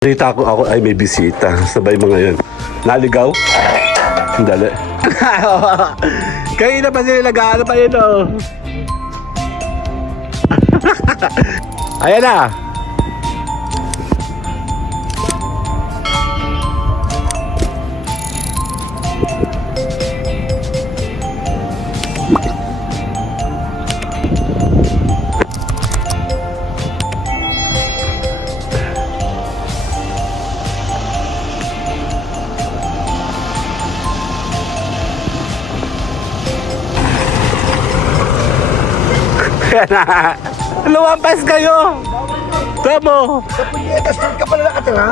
Nakita ako ay may bisita. Sabay mga yun. Naligaw? Dali. Kayo na pa sila nag-aano pa yun, oh. Ayan na. Lumampas kayo! Tamo! Punyeta, saan ka pala nakatira?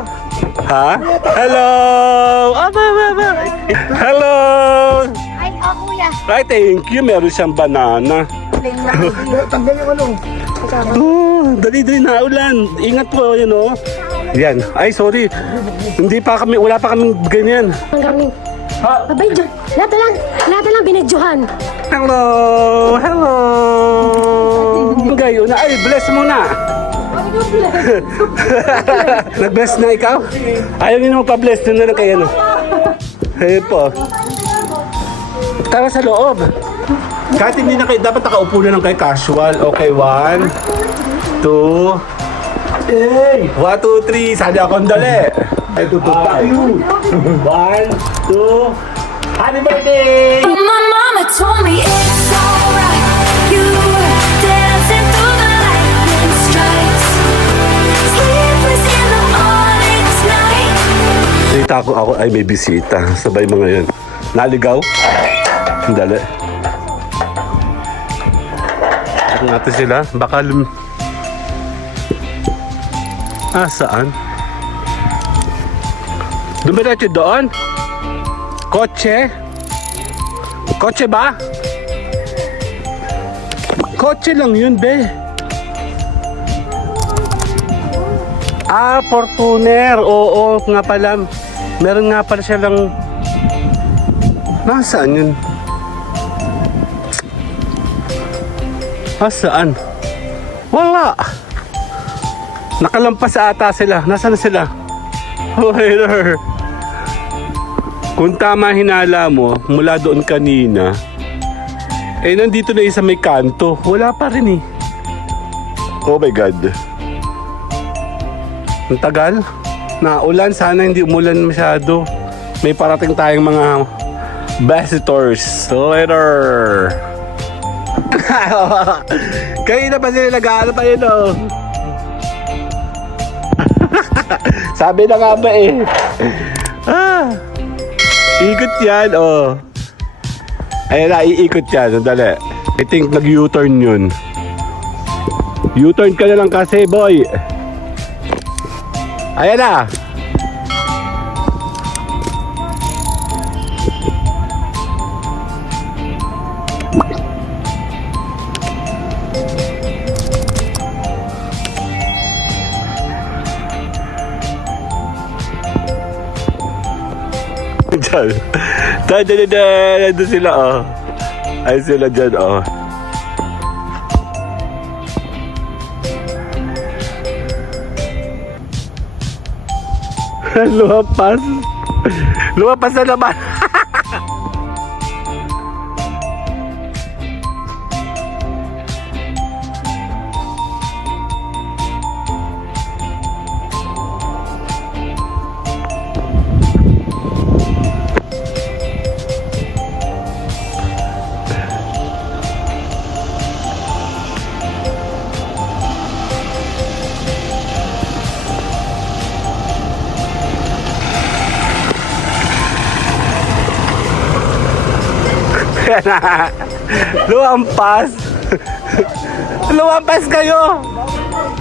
Ha? Hello! Hello! Ay, kuya. Ay, thank you. Meron siyang banana. Tanggal yung ano. Oh, dali-dali na ulan. Ingat po, yun, oh. Yan. Ay, sorry. Wala pa kaming ganyan. Ang galing. Babay, John. Lahat na lang binedyohan. Hello! Hello! Gayo na. Ay, bless muna. Nag-bless na ikaw? Ayaw niyo na magpa-bless na lang kayo, no? Ayun po. Tara sa loob. Kahit hindi na kayo, dapat nakaupo na lang kayo casual. Okay, 1, 2, 1, 2, 3. Sali akong dali. Ay, tutok tayo. 1, 2, happy birthday! My mama told me it's alright. You were dancing through the lightning strikes. Sleepless in the morning tonight. Nakita ako ay may bisita. Sabay mga yun. Naligaw? Dali. Ito natin sila. Baka saan? Dumiretso doon? Kotse? Kotse ba? Kotse lang yun, be. Fortuner. Oo, nga pala. Meron nga pala siya lang. Nasaan yun? Saan? Wala. Nakalampas ata sila. Nasaan na sila? Waiter. Kung tama hinala mo, mula doon kanina, nandito na isa may kanto. Wala pa rin eh. Oh my God. Ang tagal. Naulan. Sana hindi umulan masyado. May parating tayong mga visitors. Waiter. Kayo na pa sila nag-aano pa yun, oh. Sabi na nga ba eh. Ikot yan, oh. Ayan na, iikot yan. Sandali. I think nag-U-turn yun. U-turn ka na lang kasi, boy. Ayan na. Diyan. Nandun sila, oh. Ay sila dyan, oh. Lumapas. Lumapas na naman. Lumampas. Lumampas kayo.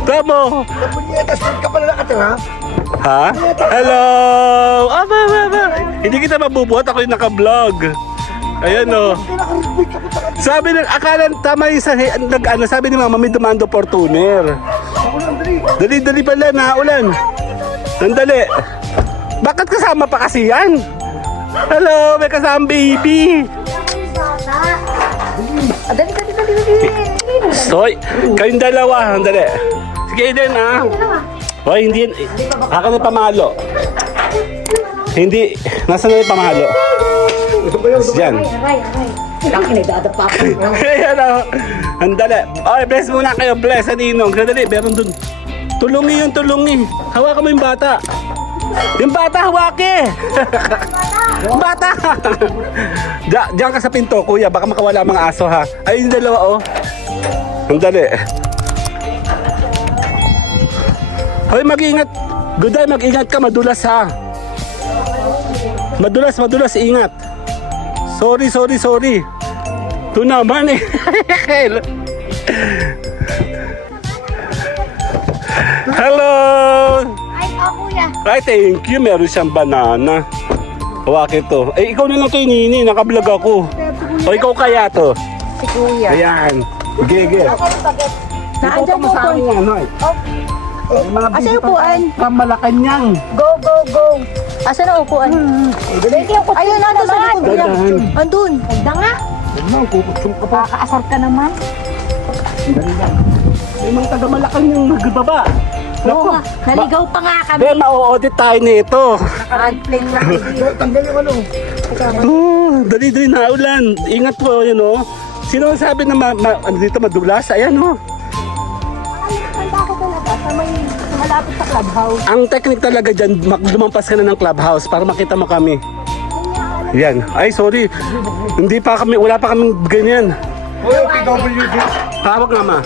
Tamo. Punyeta, saan ka pala nakatira? Ha? Hello. Hindi kita mabubuhat. Ako yung naka-vlog. Ayan, oh. Sabi ng akala tama yung sabi ni Mama may dumando Fortuner. Dali pala na ulan. Sandali. Bakit kasama pa kasi yan? Hello, may kasama baby. Dali. Soy, kayong dalawa. Sandali. Sige din, ha? Hoy, hindi. Akin na pamalo. Hindi. Nasaan na yung pamalo? Diyan. Aray. Ilang kinagdada pa ako. Ayan o. Andali. Oy, bless muna kayo. Bless. Aninong. Sandali. Meron dun. Tulungi yun, tulungi. Hawakan mo yung bata. Yung bata, hawaki. Yung bata. Diyan ka sa pinto, kuya. Baka makawala ang mga aso, ha. Ay, yung dalawa, oh. Andali. Hoy, mag-ingat. Good day, mag-ingat ka. Madulas, ha. Madulas. Ingat. Sorry. Ito naman, eh. Hello! Ay, kuya. Ay, thank you. Meron siyang banana. Hawakin to. Eh, ikaw na lang kay Nini. Nakablog ako. O, ikaw kaya to. Si kuya. Ayan. Gege. Ikaw ka mo sa akin yan, Noy. May mga Asa yung bisita upuan? from Malacanang. Go. Asa na upuan? Ayun, nandun sa likod kuya. Dadahan. Andun. Handa nga. Ano, kukutsong ka pa. Kakaasar ka naman. May mga taga Malacanang nagbaba. Oo nga. Naligaw pa nga kami. Be, ma-audit tayo nito. Naka-plane lang. Tanggal yung ano. Dali na ulan. Ingat po, yun o. Sino ang sabi na ano dito madulas? Ayan o. Handa ko talaga sa may malapit sa clubhouse. Ang technique talaga dyan, lumampas ka na ng clubhouse para makita mo kami. Yan. Ay, sorry. Hindi pa kami, wala pa kaming ganyan. Uy, PWD. Hawak nga, ma.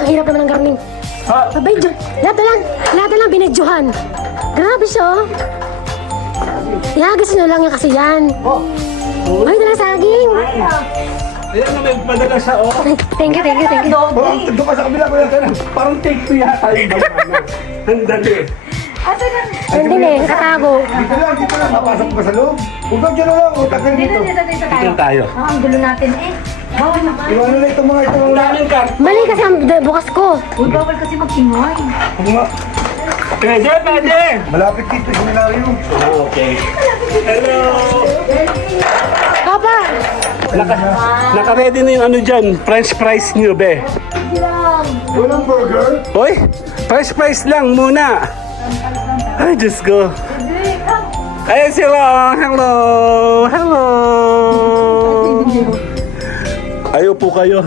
Ang hirap naman ng garning. Ha? Abay, Diyan. Lahat na lang binedyohan. Grabe siya, oh. Ihagas nyo lang yan kasi yan. Ay, dala saging. Ayan na, may padala siya, oh. Thank you. Doon ka sa kabila ko yan. Parang take two yata yung banana. Handali. Hindi na yung katago. Dito lang. Mapasok ka sa loob. Huwag ka dyan na lang. O, tanggal dito. Dito tayo. Ang gulo natin eh. Bawal naman. Iwanan na itong mga Ang daming ka. Mali kasi ang bukas ko. Uy, bawal kasi mag-ingay. Pwede. Malapit dito. Seminaryo. Okay. Hello. Papa! Naka-ready na yung ano dyan, French fries nyo, be. Walang burger. Hoy, French fries lang muna. Ay, Diyos ko. Ayan sila. Hello. Ay, upo kayo.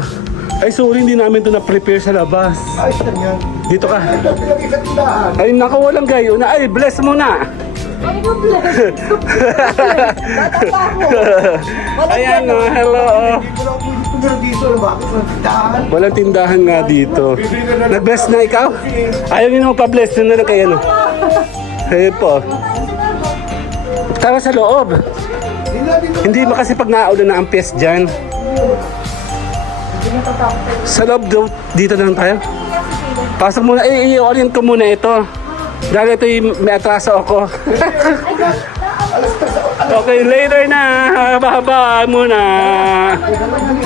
Ay, sorry, hindi namin ito na-prepare sa labas. Ayos lang yan. Dito ka. Ito pinag sa tindahan. Ay, naku, walang gayo na. Ay, bless muna. Ayan, oh, hello. Dito lang ako pwede tumira dito. Bakit sa tindahan? Walang tindahan nga dito. Nag-bless na ikaw? Ayaw nyo naman pa-bless. Yun na lang kayo, no? Ayun po. Tara sa loob. Hindi ba kasi pag naulan na ang piyes dyan? Sa loob dito na lang tayo. Pasok muna. I-orient ko muna ito. Dahil ito yung may atraso ako. Okay, later na. Bye-bye muna.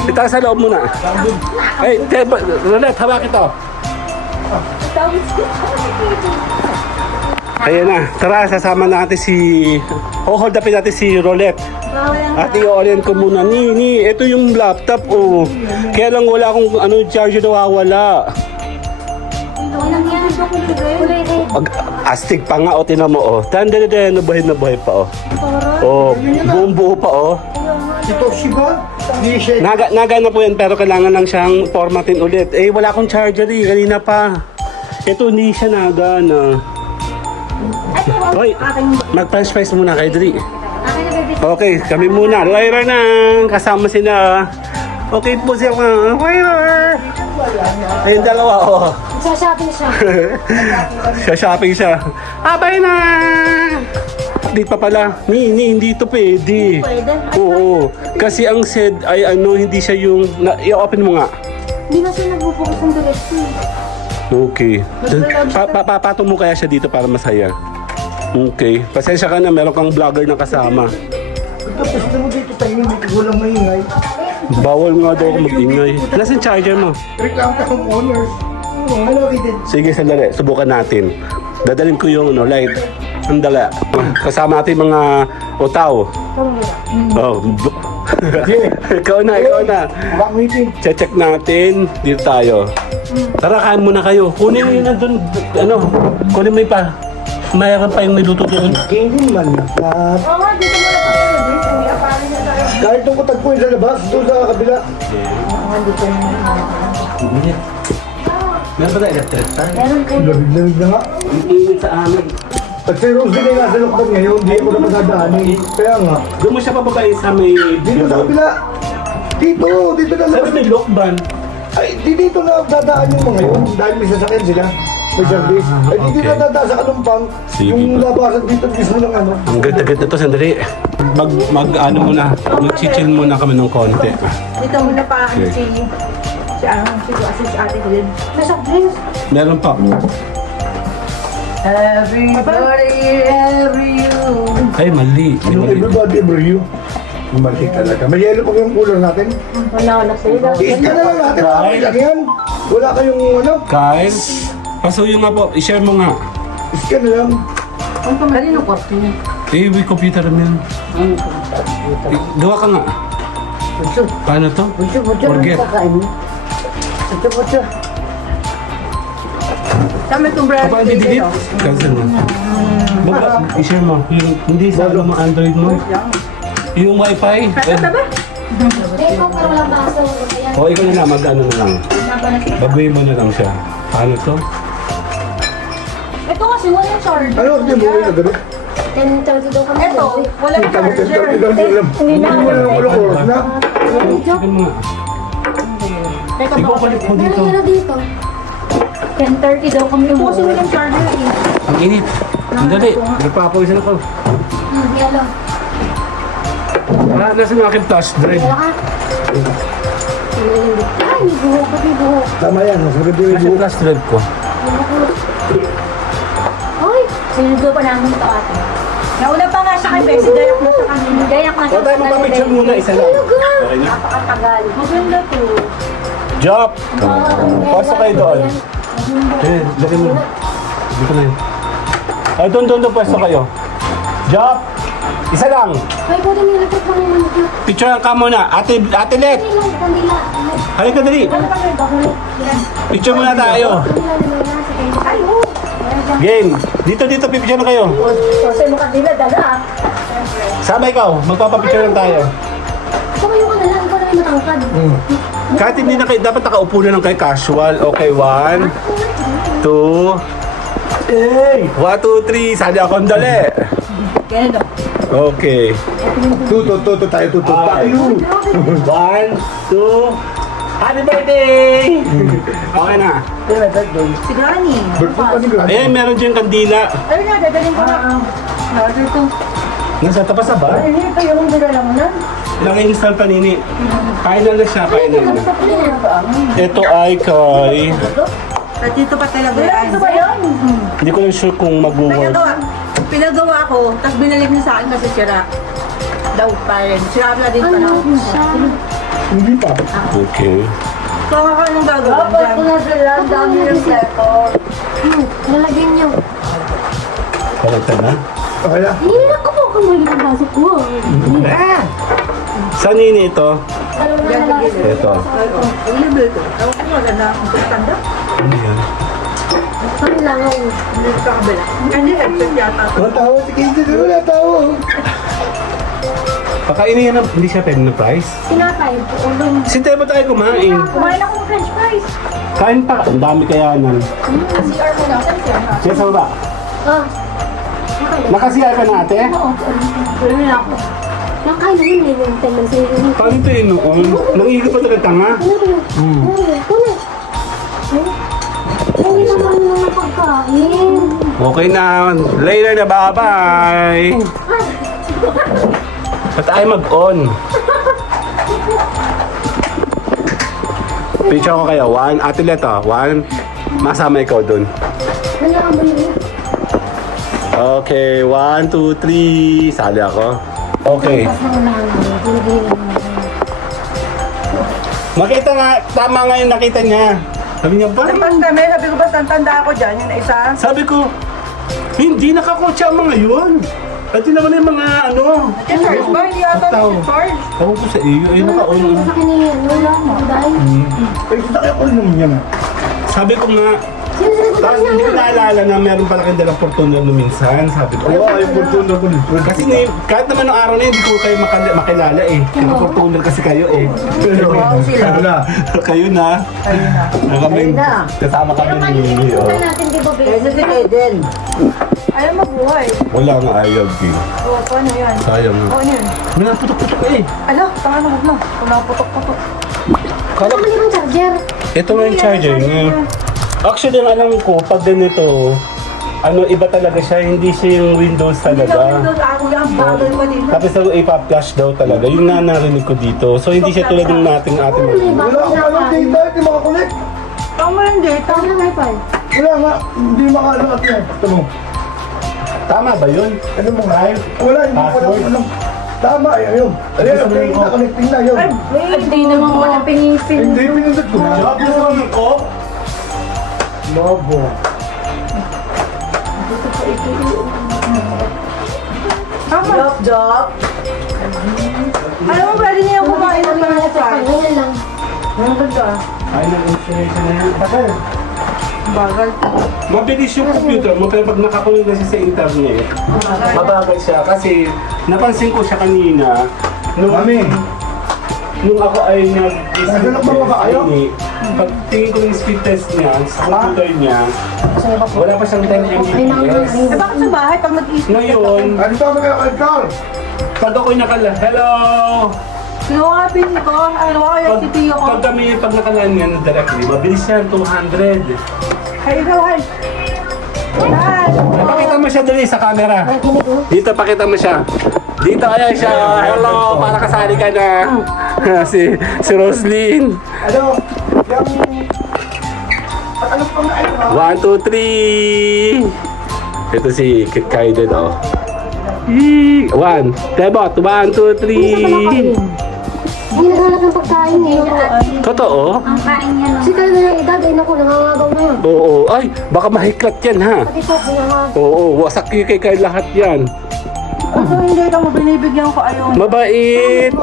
Ito sa loob muna. Ay, Rolet, hawak ito. Ayan na. Tara, sasama natin si... hold upin natin si Rolet. At i-orient ko muna. Ni, ito yung laptop. Oh. Kaya lang wala akong charger na wawala. Astig pa nga, o, tinan mo, o. Tandaan, nabuhay pa, o. O, buong buo pa, o. Ito Shiba. Hindi siya. Naga na po yan, pero kailangan lang siyang formatin ulit. Eh, wala akong charger, eh. Kanina pa. Ito, hindi siya nagana. Hoy, mag-french fries muna kayo, Dri. Okay, kami muna. Lyra na. Kasama sila. Okay po siya, Lyra. Ayun, dalawa, o. Sasabing siya. Shopping siya. Abay na! Di pa pala. Hindi ito pwede. Pwede? Oo. Kasi ang said ay hindi siya yung... I-open mo nga. Hindi na siya nagbubukas ng direction. Okay. Papato mo kaya siya dito para masaya. Okay. Pasensya ka na, meron kang vlogger na kasama. Tapos mo dito tayo. Walang maingay. Bawal nga daw ako mag-ingay. Nasaan charger mo? Reklamo ka ng owners. Ano, Eden? Sige, sandali. Subukan natin. Dadalhin ko yung light. Sandali. Kasama natin mga utaw. Oh. Ikaw na. Bakit meeting? Check natin. Dito tayo. Tara, kain muna kayo. Kunin mo yun nandun, kunin mo yung pa. Mayroon pa yung niluto doon. Hindi man. Oo nga, dito mo na pagkakas. Kuya, paano niya tayo? Kahit nung kutagpuin sa labas, doon sa kabila. Meron ba na electric fan? Lamig-lamig na nga. Ang init sa amin. At si Rose din ay nasa lockdown ngayon, hindi ako na masadaanin. Kaya nga, Doon mo siya pababayin sa may... dito sa kabila. Dito na Sabi labas. may lokban. Ay, dito na dadaan yung mga yun. Dahil may sasakyan sila. May service. Ay, dito okay. na dadaan sa Kalumpang. Sige Yung pa. labasan dito mismo ng ano. Ang ganda-ganda to, sandali. Mag-ano muna, mag-chill muna kami ng konti. Dito muna pa ano si ate ko din. May soft drinks. Meron pa. Everybody, every you. Ay, mali. May Yung mali. everybody, every you. Yung mali talaga. May yelo pa yung cooler natin. Wala sa'yo. Iis ka na lang natin. Okay lang yan. Wala kayong ano. Kyle, pasuyo nga po. I-share mo nga. Iis ka na lang. Kanino kwarto niya? Eh, may computer naman yan. Gawa ka nga. Paano to? Forget. Kami itong brand Kapag di-delete, cancel mo. I-share mo. Yung, hindi sa ano mo Android mo. Yung wifi. Kata ba? Eh, kung parang walang baso. Ayan. O, ikaw na lang. Mag-ano na lang. Baguhin mo na lang siya. Paano to? Ito kasi wala yung charger. Ano, hindi mo na gabi. 10:30 daw kami. Ito, wala yung Tama, charger. hindi mo na ulo oras na. Sige mo nga. Teka Ikaw ba? balik mo Meron dito. yun na dito. 10:30 daw kami umuwi. Kasi walang charger eh. Ang init. Ang dali. Nagpapawisan ako. Yellow. Nasa yung aking flash drive. Wala ka. Ay, may buhok. Ba't may buhok? Tama yan, masagot yung Nasa yung flash drive ko. Ay, sinudo pa namin ito ate. Nauna pa nga siya kay Bessie. Gayak na siya kanina. Gayak na siya. O tayo magpapicture muna isa lang. Okay na? Napakatagal. Maganda to. Job! Pasok kayo doon. Eh, lagay mo. Dito na yun. Ay, doon, pwesto kayo. Job! Isa lang. Ay, buti may electric pa naman ito. Picture ka muna. Ate Let! Ay, lang, kandila. Halika dali. Ano pa kayo? Bakit? Yan. Picture muna tayo. Kandila na lang yan. Sige. Ay, oh. Game. Dito, picture na kayo. Kasi mo kanila dala. Sama ikaw. Magpapapicture lang tayo. So, kayo ka na lang. Ikaw na may matangkad. Kahit hindi na kayo, dapat nakaupo na lang kayo casual. Okay, 1, 2, 1, 2, 3. Sali ako ang dali. Ganyan daw. Okay. tuto tayo, tuto tayo. 1, 2, Happy birthday! Okay na. Si Granny. Birthday pa ni Granny. Ayan, meron dyan kandila. Ayun na, dadalhin ko na. Charger to. Nasa tapas na ba? Ay, ito yung dinala mo na. Naki-install pa nini. Final na siya, final na. Gusto ko na. Ito ay kay... At dito pa talaga yan. Ito ba yan? Hindi ko lang sure kung mag-work. Pinagawa ko, tapos binalik niya sa akin kasi sira. Daw pa rin. Sira na din pa na. Ano siya? Hindi pa. Okay. So, ako anong gagawin dyan? na sila. Ang dami ng second. Lalagyan niyo. Palagtan na. Okay na. Hinilag ko po kung may ng baso ko. Saan nini ito? Alam mo na lang. Ito. Available to. Ewan ko maganda. Ang tanda. Ano yan? Kami lang ang Hindi sa kabila. Hindi, headset yata. Wala tao, si Kinty, wala tao. Pakainin yan ng, hindi siya pwede ng price. tinapay. Ulong. Sintay ba tayo kumain? Kumain ako ng french fries. Kain pa. Ang dami kaya nan. CR mo na. Saan CR na? Siya sa baba. Ah. Nakasiyar ka na ate? Oo. Pwede na ako. Nakain na yun. May yung tendency. Paano ito yun noon? Nangihigit pa talaga tanga? Kunin. Hindi naman yung pagkain. Okay na. Later na. Bye-bye. Ba't tayo mag-on? Picture ko kayo. 1. Ate Leta. 1. Masama ikaw dun. Ano ang buli? Okay. 1, 2, 3. Sali ako. Okay. Makita nga. Tama nga yung nakita niya. Sabi niya ba? Tapos kami, sabi ko ba, tanda ako dyan, yung isa. Sabi ko, hindi nakakotse ang mga yun. At yun naman yung mga ano. Charge ba? Hindi yata Tao. charge. Tawag ko sa iyo. Ay, naka-on. Sa akin ni ano lang. Dahil. Ay, sinakay ko naman yan. Sabi ko nga, Sino sinagot tapos hindi ko naalala na meron pala kang dalang Fortuner no minsan. Sabi ko, Oo, yung Fortuner ko din. kasi kahit naman nung araw na yun, hindi ko kayo makilala eh. Naka-Fortuner kasi kayo eh. Ano na? Kayo na. Kami, kasama kami ni Lily. Oh. Punta natin, di ba, babe? Kasi si Eden. Ayaw mabuhay. Wala nga ayaw, King. O, paano yan? Sayang nga. O, ano yun? May naputok-putok eh. Ano? Tanga na, huwag na. Wala putok-putok. Kala Ano yung charger? ito nga yung charger niya. Actually, ang alam ko, pag ganito, ano, iba talaga siya. Hindi siya yung Windows Hindi na talaga. Windows, ako yung bagay pa dito. Tapos ipa-flash daw talaga. Yung narinig ko dito. So, hindi siya tulad ng nating ating Wala ka palang data, hindi makakulit. Tama yung data. Tama ng wifi. Wala nga, hindi makaano at yan. Tanong. Tama ba yun? Ano mo nga? Wala, hindi ko Password? alam. Tama, ayun. Ayun, okay, na-connecting na yun. Hindi naman ko na pinipin. Hindi, pinindot ko na. Job na naman ko. Lobo. Tama. Job. Alam mo, pwede niya kumain ng mga fries. Ganyan lang. Ano ba ito? Ay, nag-installation na yan. Bakit? Bagal. Mabilis yung computer mo, pero pag nakakunin kasi sa internet, mabagal siya. Kasi napansin ko siya kanina, Mami. nung ako ay Nagano ba ba kayo? pag tingin ko yung speed test niya, sa computer niya, wala pa siyang 10 Mbps. Eh, bakit sa bahay pag nag-i-speak? Ngayon, Ano ba mga Carl? pag ako'y hello! Kinuha nga pin ko. Ano ko yung CPU ko. Pag nakalaan yan directly, mabilis yan, 200. Ay, ikaw, ay. Ay. Pakita mo siya dali sa camera. Dito, pakita mo siya. Dito, ayan siya. Hello, para kasali ka na. si Roslyn. Ano? Yung... Ano pa nga? 1, 2, 3. Ito si Kaiden, oh. 1, Tebot, 1, 2, 3. Hindi naghanap ng pagkain eh. Totoo? Kasi kaya na yung edad, ay naku, nangangagaw na yun. Oo. Ay, baka mahiklat yan, ha? Pati po, pinangagaw. Oo, wasak kay lahat yan. Ito hindi ka mo binibigyan ko ayaw. Mabait.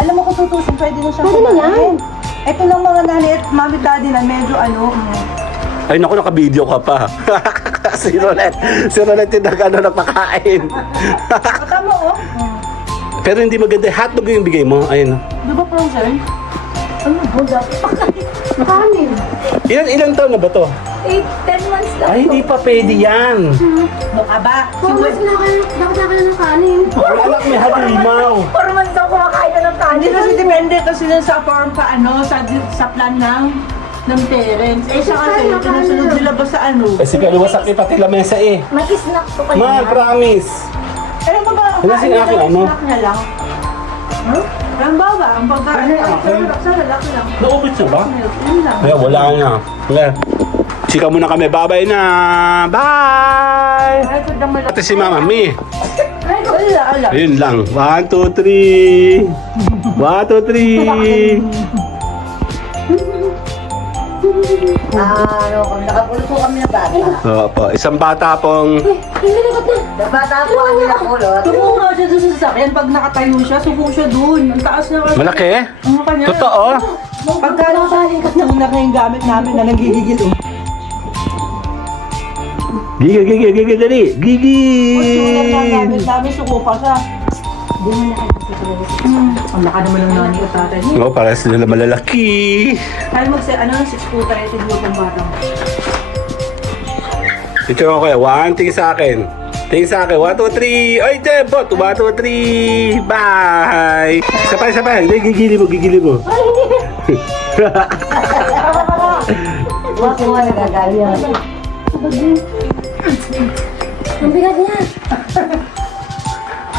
Alam mo kung tutusin, pwede na siya Pwede na yan. Ito lang mga nanay at mami daddy na medyo ano. Ay, naku, naka-video ka pa. si Rolette yung napakain. Tama oh. Pero hindi maganda. Hotdog yung bigay mo. Ayun. Di ba frozen? Ano ba? Kanin. Ilan taon na ba to? 10 months lang. Ay, hindi pa pwede yan. No ka ba? Kung mas dapat na kayo ng kanin. Wala anak, may halimaw. 4 months daw kumakain na ng kanin. Hindi kasi depende kasi sa farm pa ano, sa plan ng parents. Eh siya kasi, sinusunod nila ba sa ano? Kasi kaliwasak ni pati lamesa eh. May snack to kayo. Ma, promise. Alam mo ba, ang Wala sing akin, ano? snack niya lang. Huh? Ang bawa, ang pagkain. Ano yung akin? Sa lalaki lang. Naubit siya ba? Yun lang. Ay, wala na. Wala. Chika muna kami. Bye-bye na. Bye! Ay, ito lang malaki. Ate si Mama Mi. Wala, wala. Ayun lang. 1, 2, 3. 1, 2, 3. Ano, nakapulot po kami ng bata. Opo. Isang bata pong... Hindi nagot na. Sa bata po kami nakapulot. Suko nga siya doon sa sasakyan. Pag nakatayo siya, suko siya doon. Ang taas niya kasi. Malaki? Ang kanya. Totoo? Pagka nakabalikat na na yung gamit namin na nagigigil. Gigi, dali. Gigi! Sulat na gamit namin, suko pa siya. Hindi mo nakikita. Ang laka naman ng nani at tatay niya. Oo, para sila malalaki. Kaya ano, 6 po tayo siguro ng bata. Ito ako kaya. 1, tingin sa akin. Tingin sa akin. 1, 2, 3. Ay, Debot. 1, 2, 3. Bye! Isa pa. Hindi, gigili mo. Ay, hindi. Huwag mo nga nagagali yan. Ang bigat niya.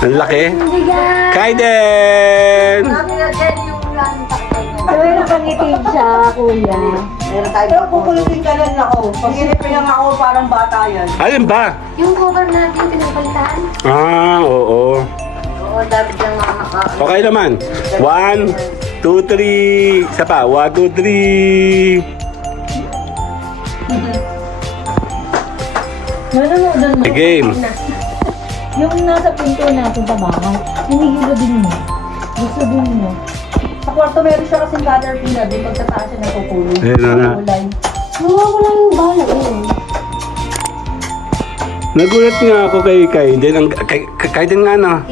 Ang laki. Ang bigat. Kaiden! Ay, nakangitin siya, kuya. Pero pupulutin ka lang ako. Pag inipin lang ako, parang bata yan. Alin ba? Yung cover natin, pinapalitan. Ah, oo. Oo, dapat yung mga Okay naman. 1, 2, 3. Isa pa. 1, 2, 3. Nanonood mo. Game. Yung nasa pinto natin sa bahay, hinihilo din mo. Gusto din mo. Sa kwarto meron siya kasing caterpillar. Di pagkataas siya natutulog. Ayun na. Kulay. Nawawala yung bala yun. Nagulat nga ako kay Kaiden. Kaiden nga no?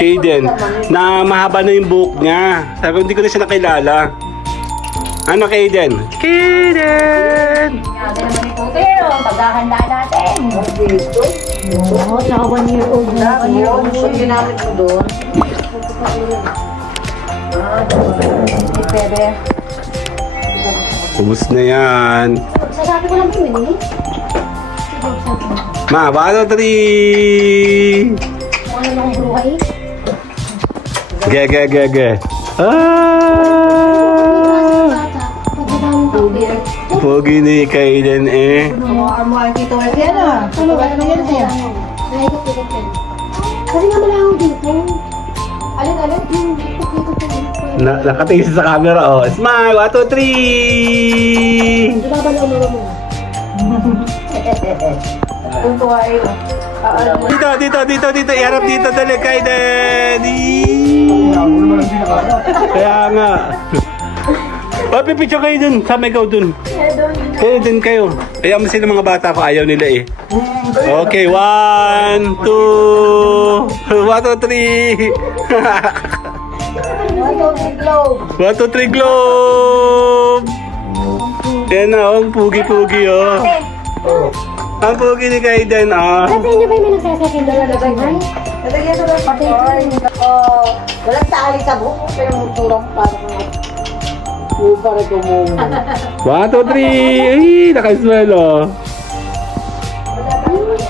Kaiden. Na mahaba na yung buhok niya. Sabi ko, hindi ko na siya nakilala. Ano Kaiden? Kaiden! Grabe naman ito. Pero, paghahanda natin. Oo, tsaka 1 year old na. Yung ginamit mo doon. Pwede. Ubus na yan. Sasabi ko lang yun eh. Ma, 1, 2, 3! Ano lang ang buhay? Ge. Ah! Pagkadaming tubig. Pogi ni Kaiden eh. Mo ang tito Wes yan ah. Ano ba? Ano yan? Nahigop-higop yan. Kasi nga malaho dito. Alin? Yung higop-higop yan. Nakatingin siya sa camera oh. Smile! 1, 2, 3! Di ba ba na umuro mo? Kung tuwa ay Dito. Iharap dito dali Kaiden. Kaya nga. O, pipicture kayo dun. Sama ikaw dun. Kayo dun kayo. Kaya mo sila mga bata ko. Ayaw nila eh. Okay, 1, 2. 1, 2, 3. 1, 2, 3 globe. Yan na, oh. Pugi-pugi, oh. Ang pugi ni Kaiden, oh. Kasi inyo ba yung may nagsasakit na buhay? Natagyan sa mga patay. Walang tali sa buhok. Pero yung turang parang yung parang kumong. 1, 2, 3. Ay, nakasmell, oh.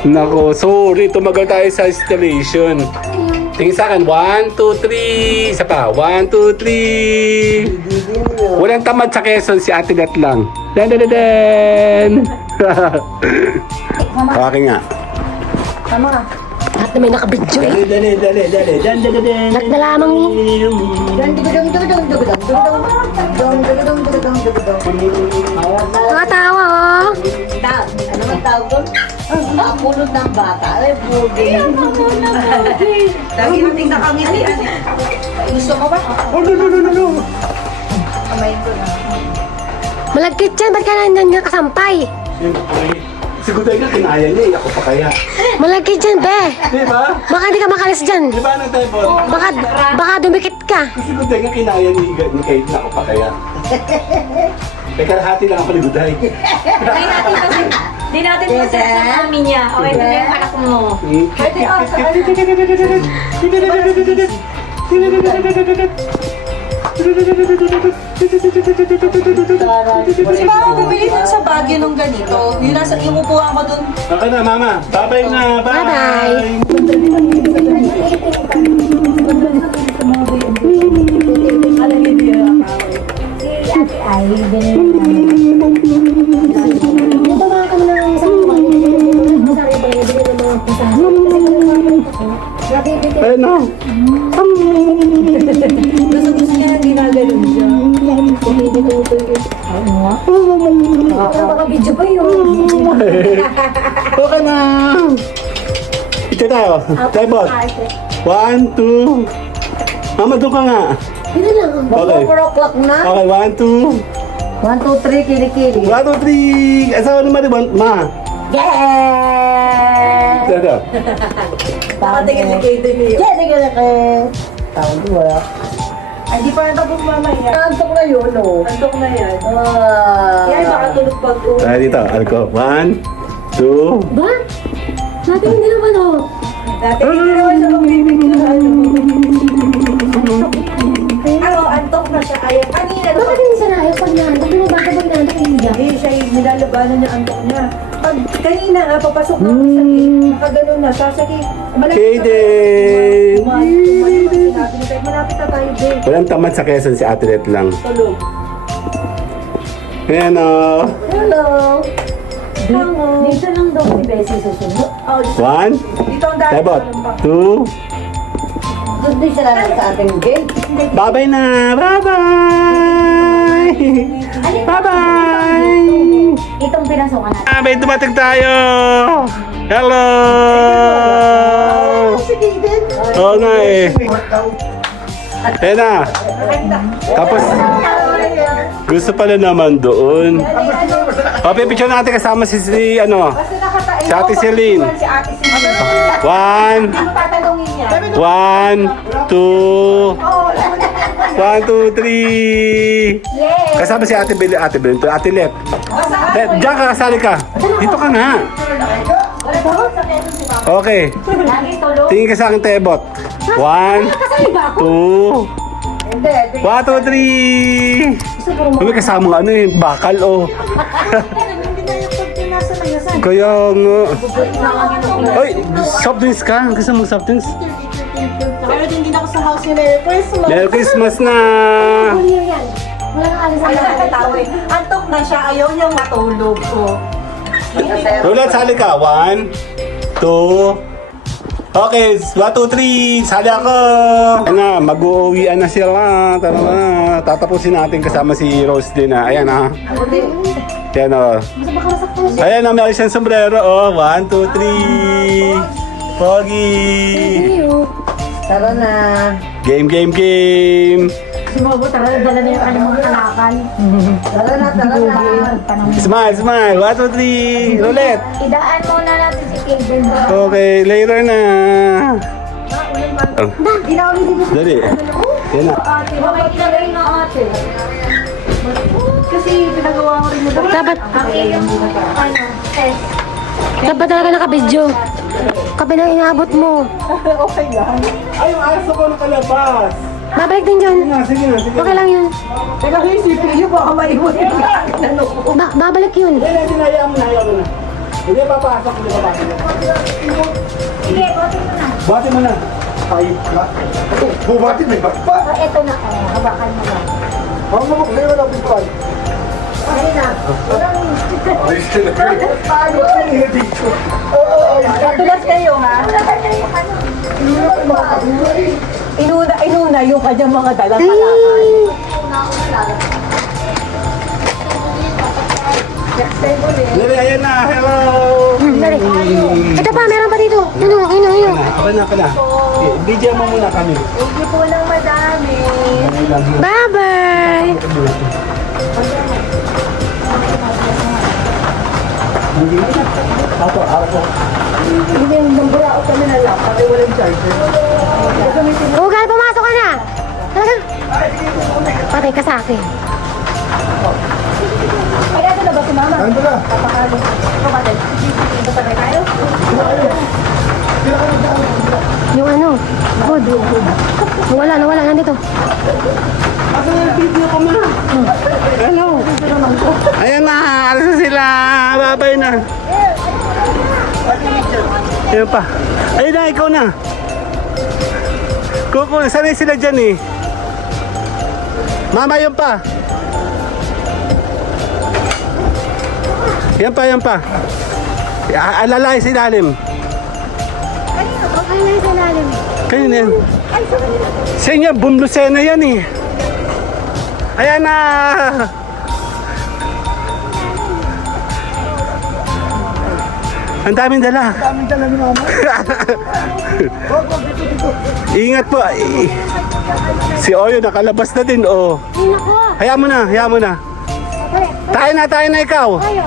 Nako, sorry. Tumagal tayo sa installation. Tingin sa akin. 1, 2, 3. Isa pa. 1, 2, 3. Walang tamad sa Quezon si Ate Gat lang. Den. Okay nga. Tama nga. Lahat na may nakabidyo eh. Dali. Lahat na lamang eh. Nakatawa oh. Ano man tawag doon? Napunod ng bata. Ay, bugi. Lagi nating nakangitian. Gusto mo ba? No. Kamay ko na. Malagkit yan. Ba't ka nandiyan nga kasampay? Siyempre. Siguro nga kinaya niya. Ako pa kaya. Malagkit yan, be. Di ba? Baka di ka makalis dyan. Di ba nang tayo? Baka dumikit ka. Siguro nga kinaya ni Kaiden. Ako pa kaya. Eh, kalahati lang ako ni Buday. Di natin po sa mami niya. O, ito na yung anak mo. Pwede sa Kasi baka bumili dun sa Baguio nung ganito. Yung nasa yung upuan ko dun. Okay na, Mama. Bye-bye na. Bye. Bye-bye. Ay, ganun. Dito mga kami ng isang buwan. Masari ba yung bigyan ng mga pusahan? Grabe yung bigyan. Ayun na. Gusto niya na ginagano siya. Baka video pa yun. Okay na. Ito tayo. Tayo, boss. 1, 2. Mama, doon ka nga. Dito lang. Okay. 4 o'clock na. Okay, 1, 2. 1, 2, 3, kilikili. 1, 2, 3. Asawa ni Maribon. Ma. Yeah! Ito. Nakatingin si Katie niyo. Tawag ko wala. Ay, di pa natapos mamaya. Antok na yun, no? Antok na yan. Yan, makatulog pag-uwi. Tayo dito. Alko. 1, 2. Ba? Dati hindi naman oh. Dati hindi naman siya magbibigyan. Ano, antok na siya. Ayaw, kanina. Bakit hindi siya naayos pag nahantok? Di ba bata pag nahantok hindi niya? Hindi siya yung nilalabanan niya antok niya. Pag kanina nga, papasok na ako sa gate, nakaganon na, sasakit. Kaden! Malapit na tayo, babe. Walang tamad sa Quezon si Ate Ret lang. Tulog. Ayan o. Hello. Hello. Dito lang daw si Bessie sa sunod. Oh, 1. dito ang dati. Tebot. 2. Doon din siya lang sa ating gate. Bye-bye na. Bye-bye. Bye-bye. Itong pinasokan natin. May dumating tayo. Hello. Si Kaden. Oo nga eh. Ayan na. Tapos, gusto pala naman doon. O, pipicture natin kasama si ano, si Ate Celine. Si Ate Celine. 1, Tatanungin niya. 1, 2, 1, 2, 3. Kasama si Ate Belen, Ate Lep. Diyan ka, kasali ka. Dito ka nga. Okay. Tingin ka sa akin, Tebot. 1, Kasali ba ako? 2, Hindi. 1, 2, 3. May kasamang ano eh, bakal oh. Hindi na yung pag pinasa na yasan. Kaya nga. Oy, soft drinks ka? Gusto mo soft drinks? Pero hindi na ako sa house ni Merry Christmas. Merry Christmas na! Huli yan. Walang alisan Ayaw na. na tawin. Antok na siya. Ayaw niyang matulog ko. Ulit, sali ka. 1, 2, okay, 1, 2, 3. Sali ako! Ayan na, mag-uwian na sila. Tara na. Tatapusin natin kasama si Rose din na. Ayan na. Ayan o. Basta baka masaktan siya. Ayan na, meron siyang sombrero. Oh, 1, 2, 3. Pogi! Iyo. Tara na. Game, game, game! Sumubo, tara, dala na yung kanyang mga kalakal. Tara na, tara na. Smile, smile. 1, 2, 3. Ulit. Idaan muna natin si Kaden. Okay, later na. Oh, Hindi na ulit dito. dali. Yan na. Ate, bakit ilagay na ate? Kasi pinagawa ko rin mo. Dapat, Ang iyong, ano, test. dapat talaga nakabidyo. Kape na inaabot mo. Okay lang. Ay, yung aso ko nakalabas. Babalik din dyan. Sige na, sige. Okay lang yun. Teka, yung CPU baka maiwan yung ano ko. Babalik yun. Hindi natin hayaan mo na, hayaan mo na. Hindi papasok, hindi papasok. Sige, bote mo na. Bati mo na. Ayop ka. Bumati may bakpa. Ito na, hawakan mo na. Ang mamok sa'yo wala pipal. Sige na. Ayos ka na. Paano ka nila dito? Oo, ayos ka. Tulas kayo ha. Inuna yung kanyang mga dalang kalakal. Dali, ayan na. Hello. Dali. Ito pa, meron pa dito. Ano. Ako na. Video mo muna kami. Thank you po ng madami. Bye-bye. Hindi yung nambura ako kami na lang. Pati walang charger. Ugal, pumasok ka na. Talaga. Patay ka sa akin. Ay, ito na ba si mama? Ano ba? Papakali. Ito ba din? Papakali tayo? Yung ano, good. Nawala, nandito. Hello. Ayan na, alas na sila. Babay na. Ayan pa. Ayun na, ikaw na. Kuko, sanay sila dyan eh. Mama, yun pa. Yan pa. Alalay sa ilalim. Okay na yung salalim. Kayo na yan. Sa inyo, bumlusena yan eh. Ayan na. Ang daming dala. Daming dala ni mama. Ingat po. Si Oyo nakalabas na din, oh. Ay, nako. Hayaan mo na. Tayo na ikaw. Tayo.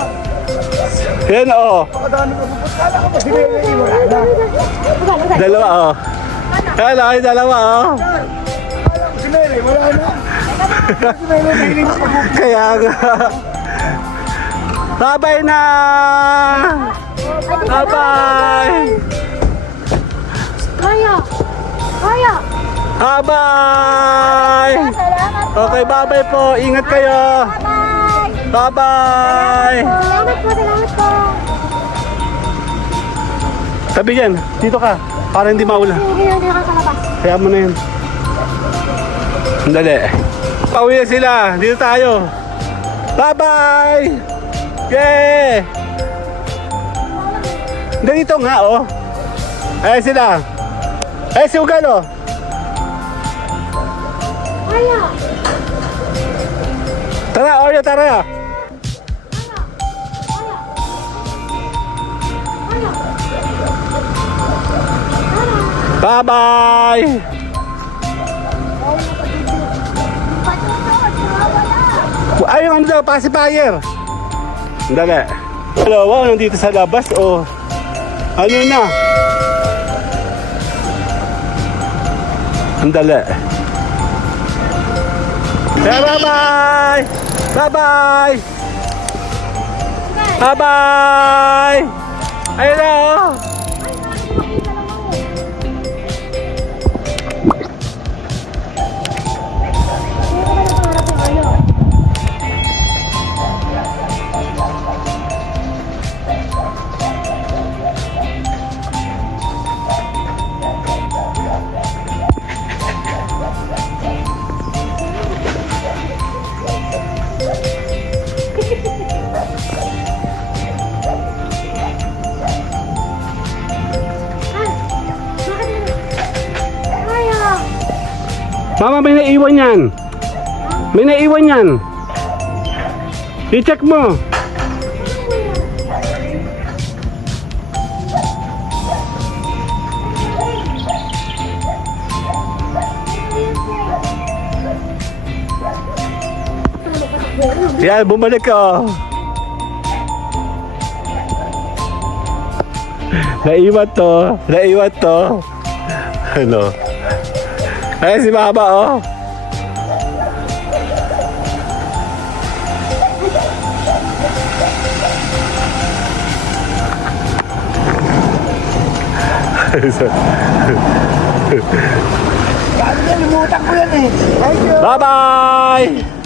Yan, oh. Pakadami ka bubot. Kala ko ba si Mary wala na? Dalawa, oh. Hello, ay dalawa, oh. Kala ko si Mary wala na. Si Mary mahilig sa bubot. Kaya nga. Bye-bye na. Bye-bye. Kaya. Bye-bye. Okay, bye-bye po. Ingat kayo. Bye-bye. Salamat po. Tabi yan. Dito ka. Para hindi maula. Hindi nakakalabas. Kaya mo na yun. Sandali. Pauwi na sila. Dito tayo. Bye-bye. Yay! Dito nga, oh. Ayan sila. Ayan si Ugal, oh. Kaya. Tara, Oreo, tara. Bye-bye. Ay, yung ano daw, pacifier. Dali. Dalawa, nandito sa labas, oh. Ano na? Andali. Kaya bye-bye! Bye-bye! Bye-bye! Ayun na, oh. Mama, may naiwan yan. May naiwan yan. I-check mo. Yan, bumalik ka. Naiwan to. Naiwan to. Ano? Ay, si Mama, oh. Limutan ko yan eh. Thank you. Bye-bye!